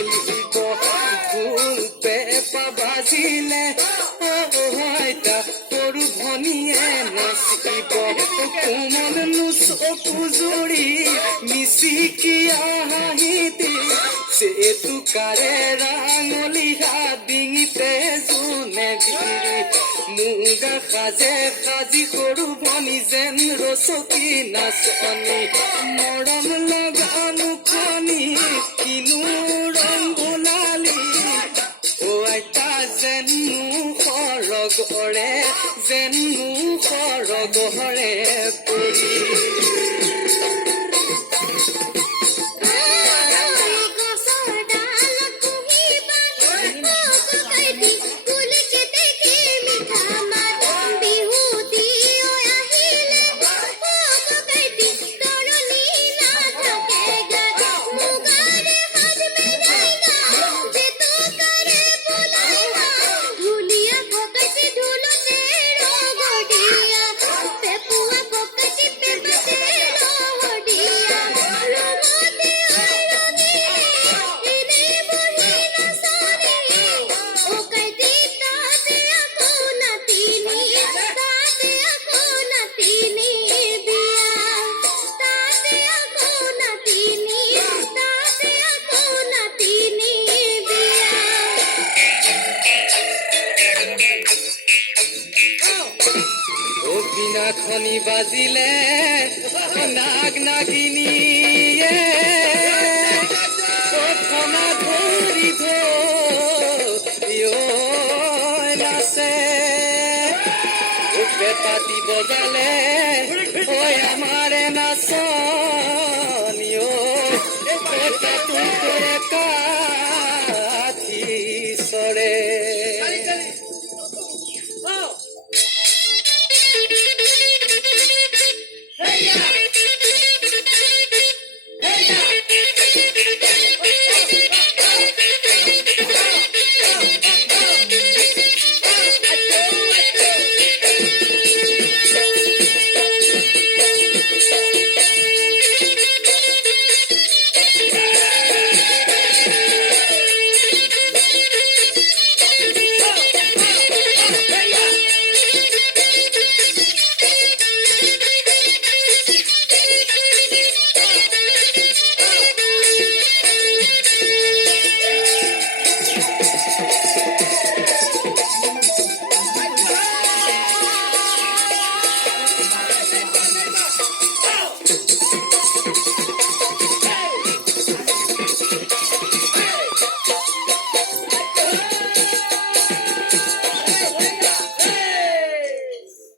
খেলিব ঢোল পেঁপা বাজিলে হয়তা সৰু ভনীয়ে নাচিব কোমল চকু জুৰি মিচিকিয়া হাঁহিতি চেতুকাৰে ৰাঙলিহা ডিঙিতে জোনে দিৰি মুগা সাজে সাজি সৰু ভনী যেন ৰচকী নাচনী মৰম লগা মুখনি কিনো ৰং গোলালী অ আইতা যেন সৰগৰে পৰি খনি বাজিলে নাগ নাগিনীয়ে খনা ধৰি নাচে পেপাতি বজালে হয় আমাৰে নাচনিও